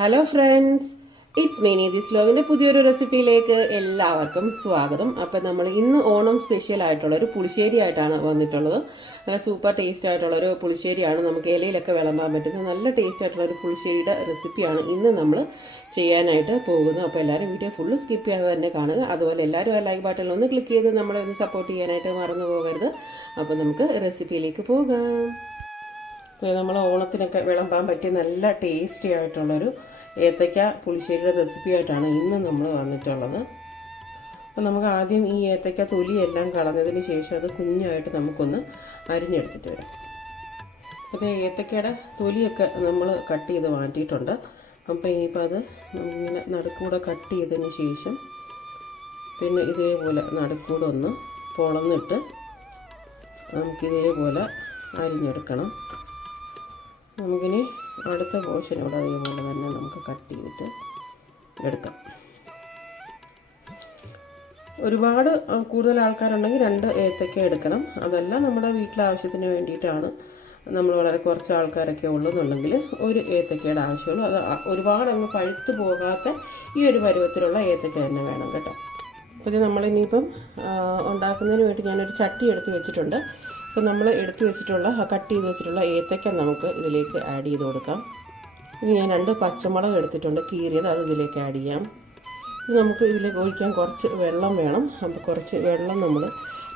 Hello friends it's Meeni this ലോഗിന്റെ പുതിയൊരു റെസിപ്പിയിലേക്ക് എല്ലാവർക്കും സ്വാഗതം. അപ്പം നമ്മൾ ഇന്ന് ഓണം സ്പെഷ്യൽ ആയിട്ടുള്ള ഒരു പുളിശ്ശേരി ആയിട്ടാണ് വന്നിട്ടുള്ളത്. നല്ല സൂപ്പർ ടേസ്റ്റ് ആയിട്ടുള്ള ഒരു പുളിശ്ശേരിയാണ്. നമുക്ക് ഇലയിലൊക്കെ വിളമ്പാൻ പറ്റുന്ന നല്ല ടേസ്റ്റ് ആയിട്ടുള്ള ഒരു പുളിശ്ശേരിയുടെ റെസിപ്പിയാണ് ഇന്ന് നമ്മൾ ചെയ്യാനായിട്ട് പോകുന്നത്. അപ്പോൾ എല്ലാവരും വീഡിയോ ഫുള്ള് സ്കിപ്പ് ചെയ്യാതെ തന്നെ കാണുക. അതുപോലെ എല്ലാവരും ആ ലൈക്ക് ബട്ടണിൽ ഒന്ന് ക്ലിക്ക് ചെയ്ത് നമ്മളെ ഒന്ന് സപ്പോർട്ട് ചെയ്യാനായിട്ട് മറന്നു പോകരുത്. അപ്പോൾ നമുക്ക് റെസിപ്പിയിലേക്ക് പോകാം. നമ്മൾ ഓണത്തിനൊക്കെ വിളമ്പാൻ പറ്റിയ നല്ല ടേസ്റ്റി ആയിട്ടുള്ളൊരു ഏത്തയ്ക്ക പുളിശ്ശേരിയുടെ റെസിപ്പി ആയിട്ടാണ് ഇന്ന് നമ്മൾ വന്നിട്ടുള്ളത്. അപ്പോൾ നമുക്ക് ആദ്യം ഈ ഏത്തയ്ക്ക തൊലിയെല്ലാം കളഞ്ഞതിന് ശേഷം അത് കുഞ്ഞായിട്ട് നമുക്കൊന്ന് അരിഞ്ഞെടുത്തിട്ട് വരാം. അപ്പോൾ ഏത്തയ്ക്കയുടെ തൊലിയൊക്കെ നമ്മൾ കട്ട് ചെയ്ത് മാറ്റിയിട്ടുണ്ട്. അപ്പോൾ ഇനിയിപ്പോൾ അത് ഇങ്ങനെ നടുക്കൂടെ കട്ട് ചെയ്തതിന് ശേഷം പിന്നെ ഇതേപോലെ നടുക്കൂടെ ഒന്ന് പൊളന്നിട്ട് നമുക്കിതേപോലെ അരിഞ്ഞെടുക്കണം. നമുക്കിനി അടുത്ത പോർഷനോട് അതേപോലെ തന്നെ നമുക്ക് കട്ട് ചെയ്തിട്ട് എടുക്കാം. ഒരുപാട് കൂടുതൽ ആൾക്കാരുണ്ടെങ്കിൽ രണ്ട് ഏത്തക്ക എടുക്കണം. അതല്ല നമ്മുടെ വീട്ടിലെ ആവശ്യത്തിന് വേണ്ടിയിട്ടാണ് നമ്മൾ വളരെ കുറച്ച് ആൾക്കാരൊക്കെ ഉള്ളെന്നുണ്ടെങ്കിൽ ഒരു ഏത്തക്കയുടെ ആവശ്യമുള്ളൂ. അത് ഒരുപാട് അങ്ങ് പഴുത്ത് പോകാത്ത ഈ ഒരു പരുവത്തിലുള്ള ഏത്തക്ക തന്നെ വേണം കേട്ടോ. അപ്പോൾ ഇത് നമ്മളിനിയിപ്പം ഉണ്ടാക്കുന്നതിന് വേണ്ടി ഞാനൊരു ചട്ടി എടുത്ത് വെച്ചിട്ടുണ്ട്. അപ്പോൾ നമ്മൾ എടുത്തു വെച്ചിട്ടുള്ള കട്ട് ചെയ്ത് വെച്ചിട്ടുള്ള ഏത്തക്ക നമുക്ക് ഇതിലേക്ക് ആഡ് ചെയ്ത് കൊടുക്കാം. ഇനി ഞാൻ രണ്ട് പച്ചമുളക് എടുത്തിട്ടുണ്ട് കീറിയത് അത് ഇതിലേക്ക് ആഡ് ചെയ്യാം. ഇത് നമുക്ക് ഇതിലേക്ക് ഒഴിക്കാൻ കുറച്ച് വെള്ളം വേണം. അപ്പോൾ കുറച്ച് വെള്ളം നമ്മൾ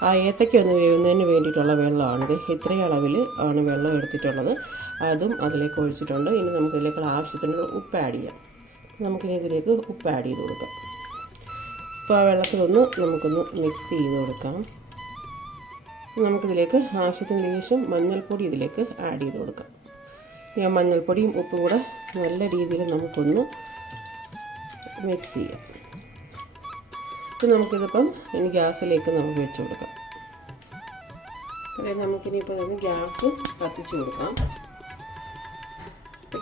ആ ഏത്തയ്ക്ക ഒന്ന് വേവുന്നതിന് വേണ്ടിയിട്ടുള്ള വെള്ളമാണിത്. ഇത്രയും അളവിൽ ആണ് വെള്ളം എടുത്തിട്ടുള്ളത്. അതും അതിലേക്ക് ഒഴിച്ചിട്ടുണ്ട്. ഇനി നമുക്ക് ഇതിലേക്കുള്ള ആവശ്യത്തിനുള്ള ഉപ്പ് ആഡ് ചെയ്യാം. നമുക്കിനി ഇതിലേക്ക് ഉപ്പ് ആഡ് ചെയ്ത് കൊടുക്കാം. അപ്പോൾ ആ വെള്ളത്തിലൊന്ന് നമുക്കൊന്ന് മിക്സ് ചെയ്ത് കൊടുക്കാം. നമുക്കിതിലേക്ക് ആവശ്യത്തിന് ലേശം മഞ്ഞൾപ്പൊടി ഇതിലേക്ക് ആഡ് ചെയ്ത് കൊടുക്കാം. ഞാൻ മഞ്ഞൾപ്പൊടിയും ഉപ്പും കൂടെ നല്ല രീതിയിൽ നമുക്കൊന്ന് മിക്സ് ചെയ്യാം. ഇപ്പം നമുക്കിതിപ്പം ഇനി ഗ്യാസിലേക്ക് നമുക്ക് വെച്ച് കൊടുക്കാം. അതായത് നമുക്കിനിയിപ്പോൾ ഇതിന് ഗ്യാസ് കത്തിച്ച് കൊടുക്കാം.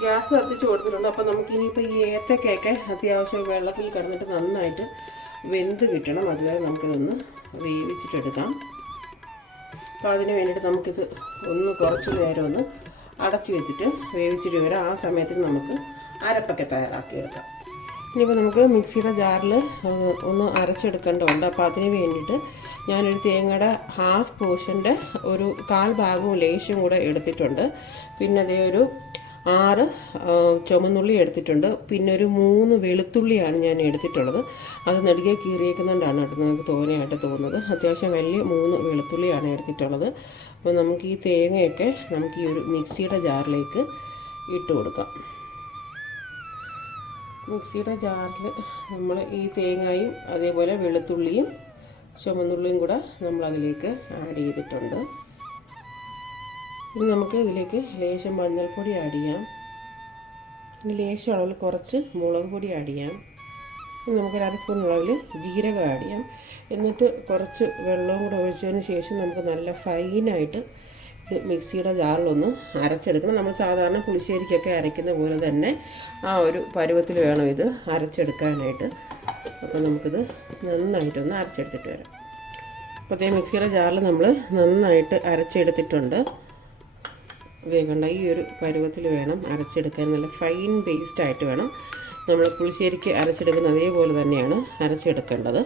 ഗ്യാസ് കത്തിച്ച് കൊടുത്തിട്ടുണ്ട്. അപ്പം നമുക്കിനിയിപ്പോൾ ഈ ഏത്തക്കയൊക്കെ അത്യാവശ്യം വെള്ളത്തിൽ കിടന്നിട്ട് നന്നായിട്ട് വെന്ത് കിട്ടണം. അതുവരെ നമുക്കിതൊന്ന് വേവിച്ചിട്ടെടുക്കാം. അപ്പോൾ അതിന് വേണ്ടിയിട്ട് നമുക്കിത് ഒന്ന് കുറച്ച് നേരം ഒന്ന് അടച്ചു വെച്ചിട്ട് വേവിച്ചിട്ട് വരാം. ആ സമയത്തിന് നമുക്ക് അരപ്പൊക്കെ തയ്യാറാക്കിയെടുക്കാം. ഇനിയിപ്പോൾ നമുക്ക് മിക്സിയുടെ ജാറിൽ ഒന്ന് അരച്ചെടുക്കേണ്ടതുണ്ട്. അപ്പോൾ അതിന് വേണ്ടിയിട്ട് ഞാനൊരു തേങ്ങയുടെ ഹാഫ് പോർഷന്റെ ഒരു കാൽ ഭാഗവും ലേശം കൂടെ എടുത്തിട്ടുണ്ട്. പിന്നെ അതേ ഒരു ആറ് ചുമന്നുള്ളി എടുത്തിട്ടുണ്ട്. പിന്നെ ഒരു മൂന്ന് വെളുത്തുള്ളിയാണ് ഞാൻ എടുത്തിട്ടുള്ളത്. അത് നെടുകെ കീറിയേക്കുന്നതുകൊണ്ടാണ് കേട്ടോ നമുക്ക് തോനെയായിട്ട് തോന്നുന്നത്. അത്യാവശ്യം വലിയ മൂന്ന് വെളുത്തുള്ളിയാണ് എടുത്തിട്ടുള്ളത്. അപ്പോൾ നമുക്ക് ഈ തേങ്ങയൊക്കെ നമുക്ക് ഈ ഒരു മിക്സിയുടെ ജാറിലേക്ക് ഇട്ട് കൊടുക്കാം. മിക്സിയുടെ ജാറിൽ നമ്മൾ ഈ തേങ്ങയും അതേപോലെ വെളുത്തുള്ളിയും ചുമന്നുള്ളിയും കൂടെ നമ്മൾ അതിലേക്ക് ആഡ് ചെയ്തിട്ടുണ്ട്. ഇനി നമുക്ക് ഇതിലേക്ക് ലേശം മഞ്ഞൾപ്പൊടി ആഡ് ചെയ്യാം. ഇനി ലേശം അളവിൽ കുറച്ച് മുളക് പൊടി ആഡ് ചെയ്യാം. നമുക്കൊരു അര സ്പൂൺ അളവിൽ ജീരകം ആഡ് ചെയ്യാം. എന്നിട്ട് കുറച്ച് വെള്ളവും കൂടെ ഒഴിച്ചതിന് ശേഷം നമുക്ക് നല്ല ഫൈനായിട്ട് ഇത് മിക്സിയുടെ ജാറിലൊന്ന് അരച്ചെടുക്കണം. നമ്മൾ സാധാരണ പുളിശ്ശേരിക്കൊക്കെ അരയ്ക്കുന്ന പോലെ തന്നെ ആ ഒരു പരുവത്തിൽ വേണം ഇത് അരച്ചെടുക്കാനായിട്ട്. അപ്പോൾ നമുക്കിത് നന്നായിട്ടൊന്ന് അരച്ചെടുത്തിട്ട് വരാം. അപ്പോൾ അതേ മിക്സിയുടെ ജാറിൽ നമ്മൾ നന്നായിട്ട് അരച്ചെടുത്തിട്ടുണ്ട്. ഇതേ ഈ ഒരു പരുവത്തിൽ വേണം അരച്ചെടുക്കാൻ. നല്ല ഫൈൻ പേസ്റ്റ് ആയിട്ട് വേണം. നമ്മൾ പുളിശ്ശേരിക്ക് അരച്ചെടുക്കുന്ന അതേപോലെ തന്നെയാണ് അരച്ചെടുക്കേണ്ടത്.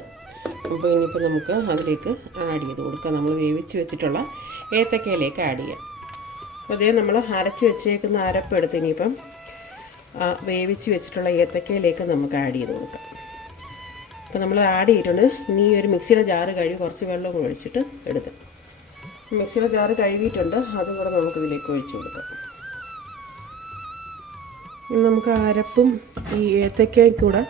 അപ്പോൾ ഇനിയിപ്പോൾ നമുക്ക് അതിലേക്ക് ആഡ് ചെയ്ത് കൊടുക്കാം. നമ്മൾ വേവിച്ച് വെച്ചിട്ടുള്ള ഏത്തക്കയിലേക്ക് ആഡ് ചെയ്യാം. അപ്പോൾ അതേ നമ്മൾ അരച്ച് വെച്ചേക്കുന്ന അരപ്പ് എടുത്ത് ഇനിയിപ്പം വേവിച്ച് വെച്ചിട്ടുള്ള ഏത്തക്കയിലേക്ക് നമുക്ക് ആഡ് ചെയ്ത് കൊടുക്കാം. അപ്പോൾ നമ്മൾ ആഡ് ചെയ്തിട്ടുണ്ട്. ഇനി ഒരു മിക്സിയുടെ ജാറ് കഴുകി കുറച്ച് വെള്ളം ഒഴിച്ചിട്ട് എടുക്കാം മിക്സിയുടെ ജാറ് കഴുകിയിട്ടുണ്ട്. അതും കൂടെ നമുക്കിതിലേക്ക് ഒഴിച്ചു കൊടുക്കാം. ഇനി നമുക്ക് അരപ്പും ഈ ഏത്തയ്ക്കയും കൂടെ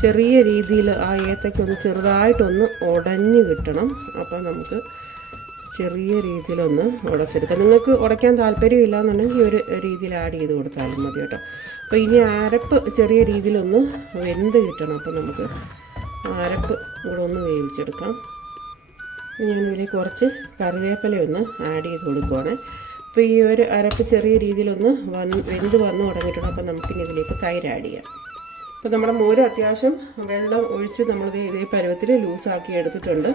ചെറിയ രീതിയിൽ ആ ഏത്തക്ക ഒന്ന് ചെറുതായിട്ടൊന്ന് ഉടഞ്ഞ് കിട്ടണം. അപ്പോൾ നമുക്ക് ചെറിയ രീതിയിലൊന്ന് ഉടച്ചെടുക്കാം. നിങ്ങൾക്ക് ഉടയ്ക്കാൻ താല്പര്യമില്ല എന്നുണ്ടെങ്കിൽ ഒരു രീതിയിൽ ആഡ് ചെയ്ത് കൊടുത്താലും മതി കേട്ടോ. അപ്പോൾ ഇനി അരപ്പ് ചെറിയ രീതിയിലൊന്ന് വെന്ത് കിട്ടണം. അപ്പോൾ നമുക്ക് അരപ്പ് കൂടെ ഒന്ന് വേവിച്ചെടുക്കാം. ഞാനിതിലേക്ക് കുറച്ച് കറിവേപ്പില ഒന്ന് ആഡ് ചെയ്ത് കൊടുക്കുവാണ്. അപ്പോൾ ഈ ഒരു അരപ്പ് ചെറിയ രീതിയിലൊന്ന് വന്ന് വെന്ത് വന്ന് തുടങ്ങിയിട്ടുണ്ട്. അപ്പോൾ നമുക്കിനി ഇതിലേക്ക് തൈര് ആഡ് ചെയ്യാം. അപ്പോൾ നമ്മുടെ മോര് അത്യാവശ്യം വെള്ളം ഒഴിച്ച് നമ്മൾ ഇതേ പരുവത്തിൽ ലൂസാക്കി എടുത്തിട്ടുണ്ട്.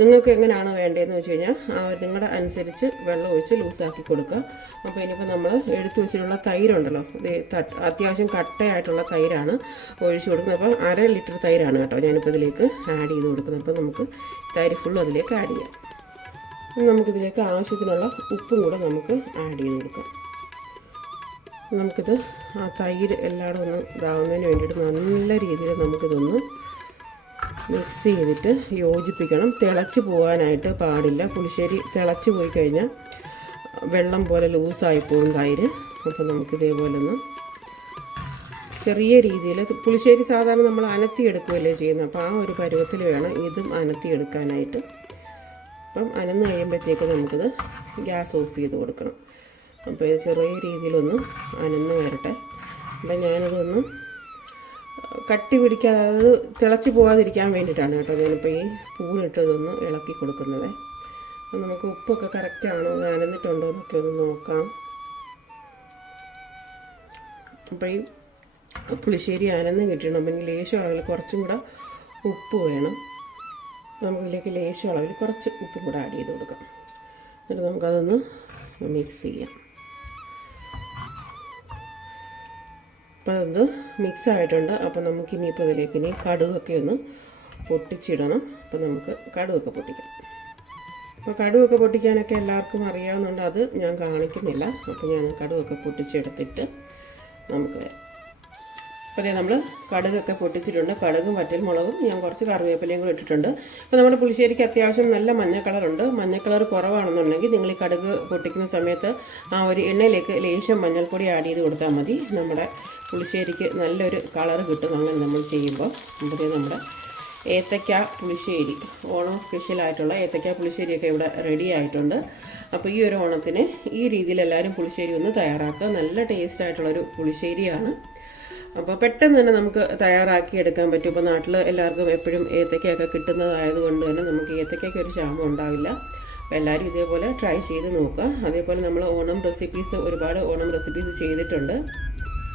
നിങ്ങൾക്ക് എങ്ങനെയാണ് വേണ്ടതെന്ന് വെച്ച് കഴിഞ്ഞാൽ നിങ്ങളുടെ അനുസരിച്ച് വെള്ളം ഒഴിച്ച് ലൂസാക്കി കൊടുക്കുക. അപ്പോൾ ഇനിയിപ്പോൾ നമ്മൾ എടുത്തു വെച്ചിട്ടുള്ള തൈരുണ്ടല്ലോ അത്യാവശ്യം കട്ടയായിട്ടുള്ള തൈരാണ് ഒഴിച്ചു കൊടുക്കുന്നത്. അപ്പോൾ അര ലിറ്റർ തൈരാണ് കേട്ടോ ഞാനിപ്പോൾ ഇതിലേക്ക് ആഡ് ചെയ്ത് കൊടുക്കുന്നത്. അപ്പോൾ നമുക്ക് തൈര് ഫുള്ളും അതിലേക്ക് ആഡ് ചെയ്യാം. നമുക്കിതിലേക്ക് ആവശ്യത്തിനുള്ള ഉപ്പും കൂടെ നമുക്ക് ആഡ് ചെയ്ത് കൊടുക്കാം. നമുക്കിത് ആ തൈര് എല്ലായിടും ഒന്ന് ഇതാവുന്നതിന് വേണ്ടിയിട്ട് നല്ല രീതിയിൽ നമുക്കിതൊന്ന് മിക്സ് ചെയ്തിട്ട് യോജിപ്പിക്കണം. തിളച്ച് പോകാനായിട്ട് പാടില്ല. പുളിശ്ശേരി തിളച്ച് പോയി കഴിഞ്ഞാൽ വെള്ളം പോലെ ലൂസായി പോകും തൈര്. അപ്പോൾ നമുക്കിതേപോലെ ഒന്ന് ചെറിയ രീതിയിൽ പുളിശ്ശേരി സാധാരണ നമ്മൾ അനത്തി അനത്തിയെടുക്കുകയല്ലേ ചെയ്യുന്നത്. അപ്പോൾ ആ ഒരു പരുവത്തിൽ വേണം ഇതും അനത്തിയെടുക്കാനായിട്ട്. അപ്പം അനന്ന് കഴിയുമ്പോഴത്തേക്ക് നമുക്കിത് ഗ്യാസ് ഓഫ് ചെയ്ത് കൊടുക്കണം. അപ്പോൾ ഇത് ചെറിയ രീതിയിലൊന്ന് അനന്ന് വരട്ടെ. അപ്പം ഞാനിതൊന്ന് കട്ടി പിടിക്കാതെ അത് തിളച്ച് പോകാതിരിക്കാൻ വേണ്ടിയിട്ടാണ് കേട്ടോ ഞാനിപ്പോൾ ഈ സ്പൂൺ ഇട്ട് ഇതൊന്ന് ഇളക്കി കൊടുക്കുന്നത്. അപ്പം നമുക്ക് ഉപ്പൊക്കെ കറക്റ്റാണോ അലന്നിട്ടുണ്ടോ എന്നൊക്കെ ഒന്ന് നോക്കാം. അപ്പോൾ ഈ പുളിശ്ശേരി അനന്ന് അപ്പം ലേശം അളവിൽ കുറച്ചും കൂടെ ഉപ്പ് വേണം. നമുക്കിതിലേക്ക് ലേശം അളവിൽ കുറച്ച് ഉപ്പ് കൂടെ ആഡ് ചെയ്ത് കൊടുക്കാം. എന്നിട്ട് നമുക്കതൊന്ന് മിക്സ് ചെയ്യാം. അപ്പോൾ അത് മിക്സ് ആയിട്ടുണ്ട്. അപ്പോൾ നമുക്ക് ഇനിയിപ്പോൾ ഇതിലേക്ക് ഇനി കടുകൊക്കെ ഒന്ന് പൊട്ടിച്ചിടണം. അപ്പോൾ നമുക്ക് കടുവൊക്കെ പൊട്ടിക്കാം. അപ്പോൾ കടുവൊക്കെ പൊട്ടിക്കാനൊക്കെ എല്ലാവർക്കും അറിയാവുന്നതുകൊണ്ട് അത് ഞാൻ കാണിക്കുന്നില്ല. അപ്പോൾ ഞാൻ കടുവൊക്കെ പൊട്ടിച്ചെടുത്തിട്ട് നമുക്ക് അപ്പോൾ നമ്മൾ കടുകൊക്കെ പൊട്ടിച്ചിട്ടുണ്ട്. കടുകും വറ്റൽ മുളകും ഞാൻ കുറച്ച് കറിവേപ്പിലയും കൂടെ ഇട്ടിട്ടുണ്ട്. അപ്പോൾ നമ്മുടെ പുളിശ്ശേരിക്ക് അത്യാവശ്യം നല്ല മഞ്ഞ കളറുണ്ട്. മഞ്ഞ കളർ കുറവാണെന്നുണ്ടെങ്കിൽ നിങ്ങൾ ഈ കടുക് പൊട്ടിക്കുന്ന സമയത്ത് ആ ഒരു എണ്ണയിലേക്ക് ലേശം മഞ്ഞൾപ്പൊടി ആഡ് ചെയ്ത് കൊടുത്താൽ മതി. നമ്മുടെ പുളിശ്ശേരിക്ക് നല്ലൊരു കളർ കിട്ടും അങ്ങനെ നമ്മൾ ചെയ്യുമ്പോൾ. അപ്പോൾ നമ്മുടെ ഏത്തക്ക പുളിശ്ശേരി ഓണം സ്പെഷ്യലായിട്ടുള്ള ഏത്തക്ക പുളിശ്ശേരിയൊക്കെ ഇവിടെ റെഡി ആയിട്ടുണ്ട്. അപ്പോൾ ഈ ഒരു ഓണത്തിന് ഈ രീതിയിൽ എല്ലാവരും പുളിശ്ശേരി ഒന്ന് തയ്യാറാക്കുക. നല്ല ടേസ്റ്റ് ആയിട്ടുള്ളൊരു പുളിശ്ശേരിയാണ്. അപ്പോൾ പെട്ടെന്ന് തന്നെ നമുക്ക് തയ്യാറാക്കി എടുക്കാൻ പറ്റും. ഇപ്പോൾ നാട്ടിൽ എല്ലാവർക്കും എപ്പോഴും ഏത്തക്കയൊക്കെ കിട്ടുന്നതായതുകൊണ്ട് തന്നെ നമുക്ക് ഏത്തക്കയ്ക്ക് ഒരു ക്ഷാമം ഉണ്ടാവില്ല. അപ്പോൾ എല്ലാവരും ഇതേപോലെ ട്രൈ ചെയ്ത് നോക്കുക. അതേപോലെ നമ്മൾ ഓണം റെസിപ്പീസ് ഒരുപാട് ഓണം റെസിപ്പീസ് ചെയ്തിട്ടുണ്ട്.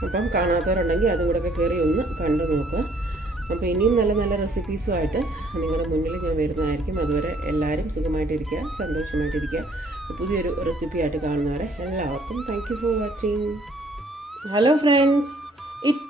അപ്പം കാണാത്തവരുണ്ടെങ്കിൽ അതും കൂടെ ഒക്കെ കയറി ഒന്ന് കണ്ടു നോക്കുക. അപ്പോൾ ഇനിയും നല്ല നല്ല റെസിപ്പീസുമായിട്ട് നിങ്ങളുടെ മുന്നിൽ ഞാൻ വരുന്നതായിരിക്കും. അതുവരെ എല്ലാവരും സുഖമായിട്ടിരിക്കുക സന്തോഷമായിട്ടിരിക്കുക. പുതിയൊരു റെസിപ്പി ആയിട്ട് കാണുന്നവരെ എല്ലാവർക്കും thank for watching hello friends it's